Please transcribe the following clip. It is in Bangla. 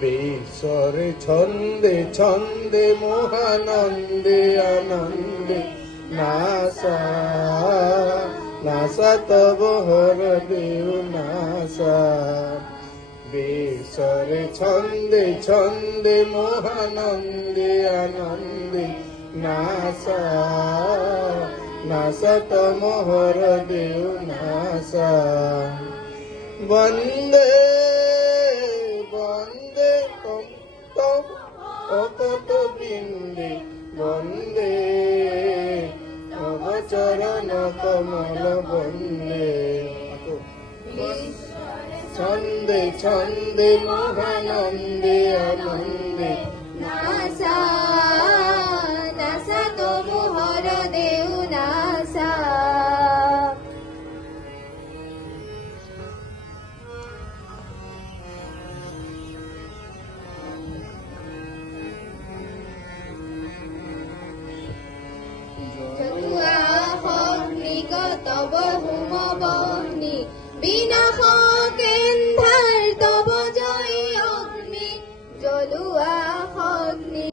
বিশ্বরে ছন্দে ছন্দে মহানন্দে আনন্দে নাসা নাসা তব হর দেউ নাসা। বিশ্বরে ছন্দে ছন্দে মহানন্দে আনন্দে নাসা নাসা তম হর দেউ নাসা। বন্দে বন্দে তম তম অকত বৃন্দে বন্দে তব চরণ কমল বন্দে। ছন্দে ছন্দে মহানন্দে আনন্দে নাসা নাসা তব হর দেউ নাসা। যতুয়া অগ্নিক তব হুম বহ্নি বিনা